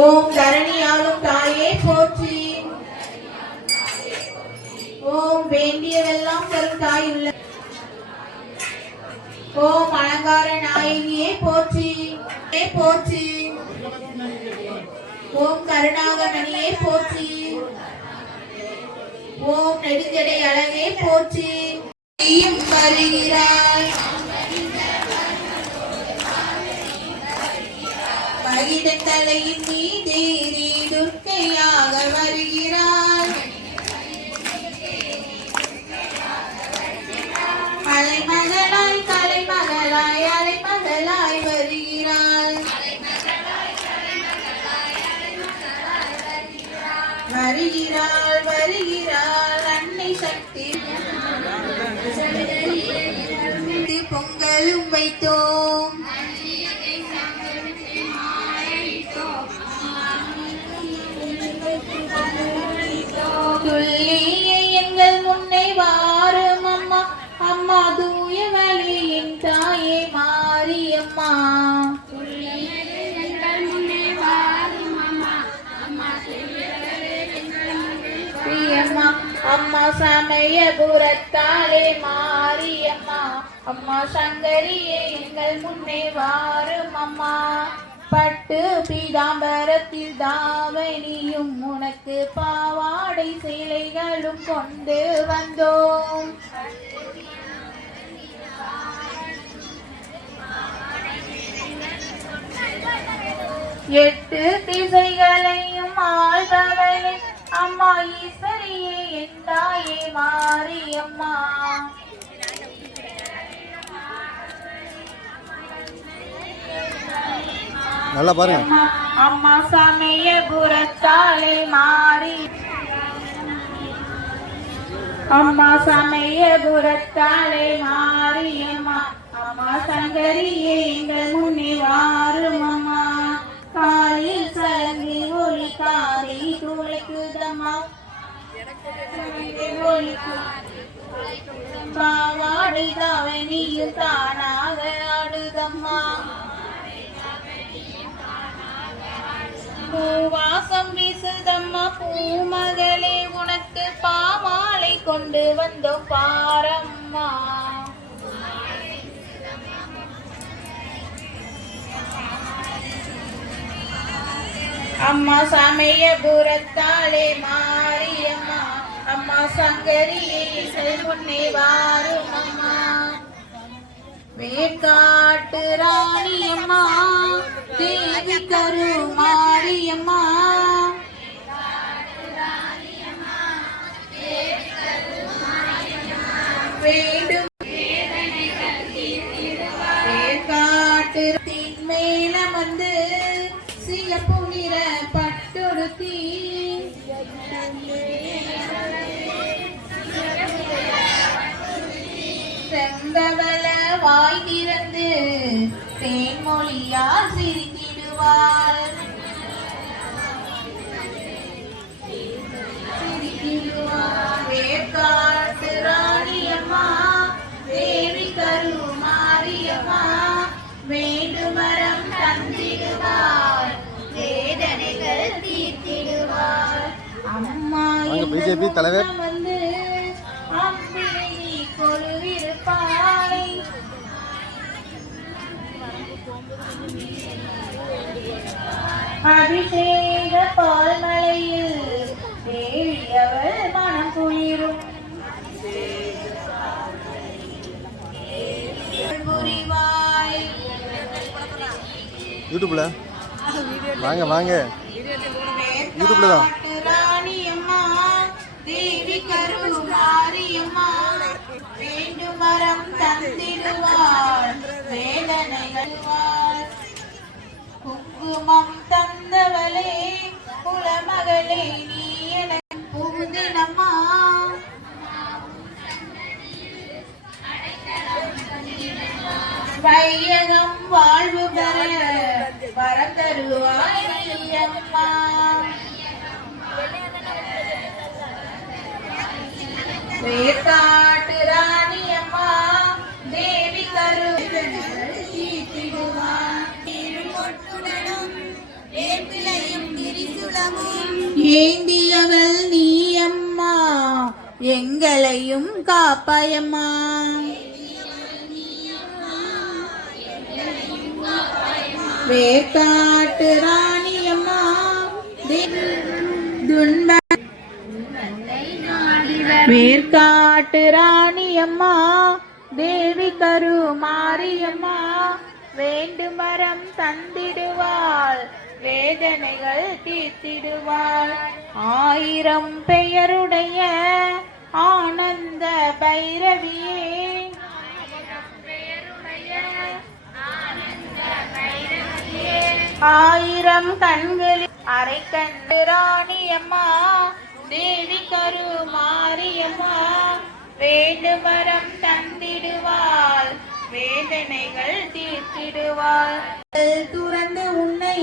ஓம் தரணியாலும் தாயே போற்றி. ஓம் வேண்டியதெல்லாம் தரும் தாய் உள்ள. ஓம் அலங்கார நாயகியே போற்றி. ஏ போற்றி. ஓம் கருணாகமணியே போற்றி. ஓம் நெடுஞ்சடை அழகே போற்றி. நீயும் வருகிறாய் மகிழன் தலையின் மீதேறி துர்க்கையாக வருகிறாள் அலைமகளாய் கலைமகளாய் அலைமகளாய் வருகிறாள் வருகிறாள் வருகிறாள் அன்னை சக்தி. பொங்கலும் வைத்தோம். தூய தாயே மாரியம்மா. பிரியம்மா அம்மா சமயபுரத்தாலே மாரியம்மா. அம்மா சங்கரியே எங்கள் முன்னே வாரும் அம்மா. பட்டு பீதாம்பரத்தில் தாவணியும் உனக்கு பாவாடை சேலைகளும் கொண்டு வந்தோம். எட்டு திசைகளையும் ஆள்பவளே அம்மா ஈஸ்வரியே என் தாயே மாரியம்மா. நல்லா பாருங்க. அம்மா அம்மா சமயபுரத்தாலே மாறி. அம்மா சமயபுரத்தாலே மாரியம்மா அம்மா சங்கரியே எங்கள் முன்னே வாரும் அம்மா காலில் சலங்கி ஒளி காதை துளைக்குதம்மா. பாவாடை தவணியில் தானாக ஆடுதம்மா. பூவாசம் வீசுதம்மா பூமகளே உனக்கு பாமாலை கொண்டு வந்தோம் பாரம்மா. அம்மா சமயபுரத்தாலே மாரியம்மா. அம்மா சங்கரியே இசை வாரும் அம்மா வேக்காட்டு ராணி செந்தவள வாய் திறந்து தேன்மொழியா சிரித்திடுவார். BJP தலைவர். அபிஷேக பால்மலையில் தேவி அவள் மனம் குளிரும். யூடியூப்ல. வாங்க வாங்க. யூடியூப்ல தான். வேர்க்காட்டு ராணியம்மா தேவி கருமாரியம்மா வேண்டும் வரம் தந்திடுவாள் வேதனைகள் குங்குமம் தந்தவளே குலமகளே நீ என புகுதினம்மா வையகம் வாழ்வு பெற வரம் தருவாய் அம்மா ராணியம்மா தேவி கரு தீர்த்திடுவான் ஏந்தியவள் நீ அம்மா எங்களையும் காப்பாயம்மா வேக்காட்டு ராணியம்மா துன்ப மேற்காட்டு ராணியம்மா தேவி கரு மாரியம்மா வேண்டுமரம் வரம் தந்திடுவாள் வேதனைகள் தீர்த்திடுவாள். ஆயிரம் பெயருடைய ஆனந்த பைரவியே ஆயிரம் கண்களில் அரை கண்டு ராணியம்மா வேண்டும் தந்திடுவாள் வேதனைகள் தீர்த்திடுவாள். துறந்து உன்னை